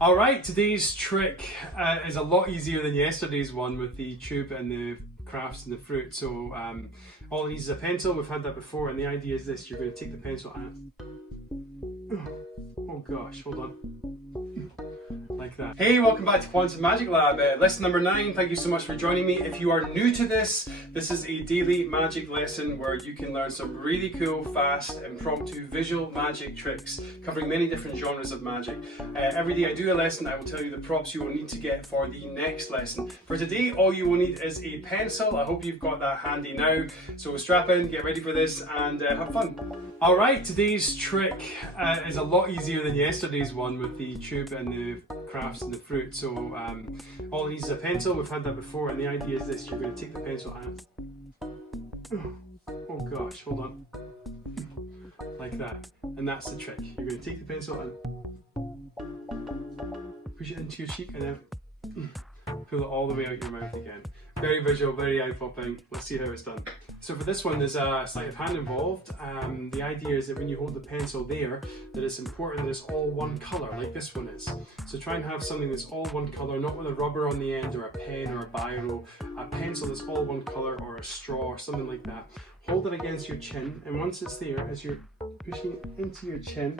Alright, today's trick is a lot easier than yesterday's one with the tube and the crafts and the fruit. So all it needs is a pencil. We've had that before, and the idea is this: you're going to take the pencil and oh gosh, hold on. Like that. Hey, welcome back to Quantum Magic Lab. Lesson number 9. Thank you so much for joining me. If you are new to this is a daily magic lesson where you can learn some really cool, fast, impromptu visual magic tricks covering many different genres of magic. Every day I do a lesson, I will tell you the props you will need to get for the next lesson. For today, all you will need is a pencil. I hope you've got that handy now. So strap in, get ready for this, and have fun. Alright, today's trick is a lot easier than yesterday's one with the tube and the crafts and the fruit. So all it needs is a pencil. We've had that before, and the idea is this: you're going to take the pencil and oh gosh, hold on, like that. And that's the trick. You're going to take the pencil and push it into your cheek and then pull it all the way out your mouth again. Very visual, very eye-popping. Let's see how it's done. So for this one, there's a sleight of hand involved. The idea is that when you hold the pencil there, that it's important that it's all one colour, like this one is. So try and have something that's all one colour, not with a rubber on the end or a pen or a biro. A pencil that's all one colour, or a straw or something like that. Hold it against your chin, and once it's there, as you're pushing it into your chin,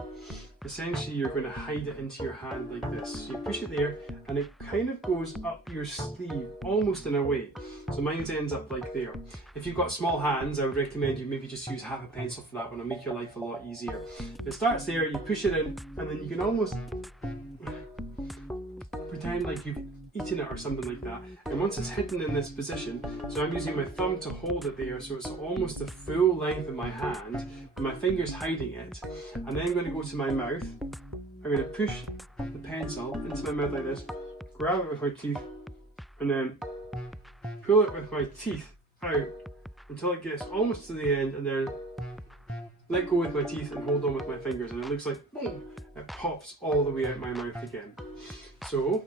essentially you're going to hide it into your hand like this. So you push it there, and it kind of goes up your sleeve, almost in a way. So mine ends up like there. If you've got small hands, I would recommend you maybe just use half a pencil for that one. It'll make your life a lot easier. It starts there, you push it in, and then you can almost pretend like you've eaten it or something like that. And once it's hidden in this position, so I'm using my thumb to hold it there, so it's almost the full length of my hand, and my finger's hiding it. And then I'm going to go to my mouth. I'm going to push the pencil into my mouth like this, grab it with my teeth, and then pull it with my teeth out until it gets almost to the end, and then let go with my teeth and hold on with my fingers, and it looks like boom, it pops all the way out my mouth again. So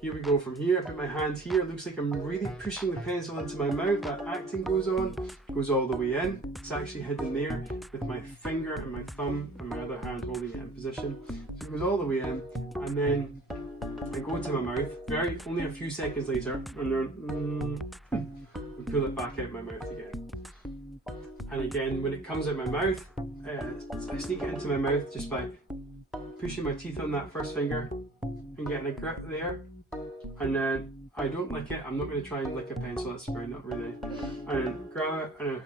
here we go. From here, I put my hand here. It looks like I'm really pushing the pencil into my mouth. That acting goes on, goes all the way in. It's actually hidden there with my finger and my thumb and my other hand holding it in position. So it goes all the way in, and then I go into my mouth. Only a few seconds later, and then we pull it back out my mouth again. And again, when it comes out my mouth, I sneak it into my mouth just by pushing my teeth on that first finger and getting a grip there. And then I don't lick it. I'm not going to try and lick a pencil, that's very not really. And then grab it and then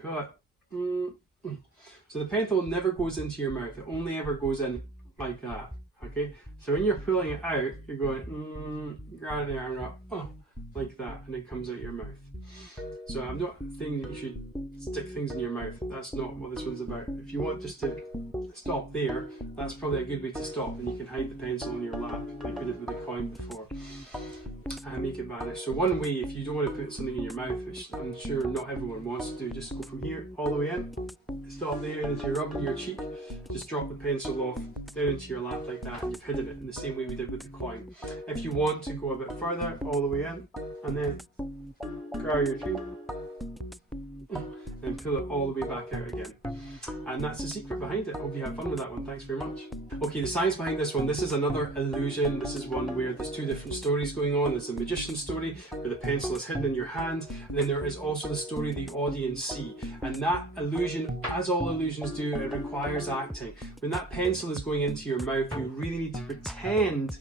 pull it. So the pencil never goes into your mouth. It only ever goes in like that. Okay. So when you're pulling it out, you're going grab it there and like that, and it comes out your mouth. So I'm not saying that you should stick things in your mouth. That's not what this one's about. If you want just to stop there, that's probably a good way to stop, and you can hide the pencil in your lap like we did with the coin before, and make it vanish. So one way, if you don't want to put something in your mouth, which I'm sure not everyone wants to do, just go from here all the way in, stop there, and as you're rubbing your cheek, just drop the pencil off down into your lap like that, and you've hidden it in the same way we did with the coin. If you want to go a bit further, all the way in, and then grab your teeth and pull it all the way back out again. And that's the secret behind it. Hope you have fun with that one. Thanks very much. Okay, the science behind this one. This is another illusion. This is one where there's two different stories going on. There's the magician's story where the pencil is hidden in your hand, and then there is also the story the audience see. And that illusion, as all illusions do, it requires acting. When that pencil is going into your mouth, you really need to pretend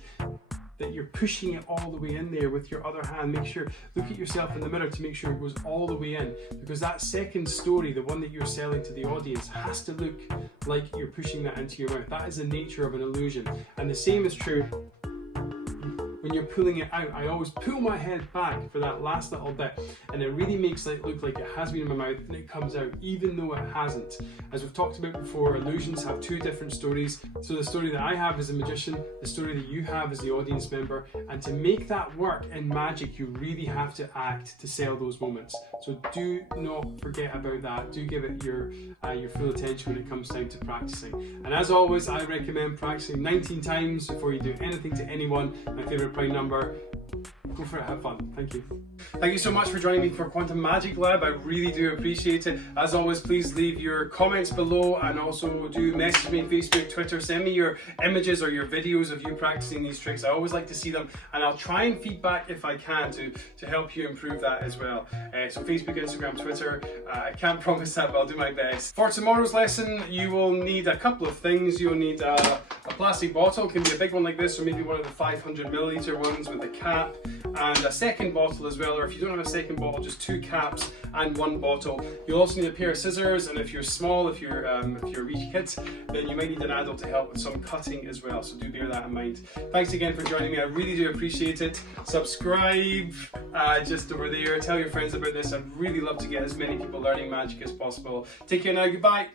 that you're pushing it all the way in there with your other hand. Look at yourself in the mirror to make sure it goes all the way in, because that second story, the one that you're selling to the audience, has to look like you're pushing that into your mouth. That is the nature of an illusion. And the same is true when you're pulling it out. I always pull my head back for that last little bit, and it really makes it look like it has been in my mouth, and it comes out even though it hasn't. As we've talked about before, illusions have two different stories. So the story that I have as a magician, the story that you have as the audience member, and to make that work in magic, you really have to act to sell those moments. So do not forget about that. Do give it your full attention when it comes time to practicing. And as always, I recommend practicing 19 times before you do anything to anyone. My favourite prime number, go for it, have fun. Thank you. Thank you so much for joining me for Quantum Magic Lab. I really do appreciate it. As always, please leave your comments below, and also do message me on Facebook, Twitter. Send me your images or your videos of you practicing these tricks. I always like to see them, and I'll try and feedback if I can to help you improve that as well. So Facebook, Instagram, Twitter. I can't promise that, but I'll do my best. For tomorrow's lesson, you will need a couple of things. You'll need a plastic bottle. It can be a big one like this, or maybe one of the 500 milliliter ones with a cap, and a second bottle as well, or if you don't have a second bottle, just 2 caps and 1 bottle. You'll also need a pair of scissors, and if you're small, if you're a wee kid, then you might need an adult to help with some cutting as well, so do bear that in mind. Thanks again for joining me, I really do appreciate it. Subscribe just over there, tell your friends about this. I'd really love to get as many people learning magic as possible. Take care now, goodbye.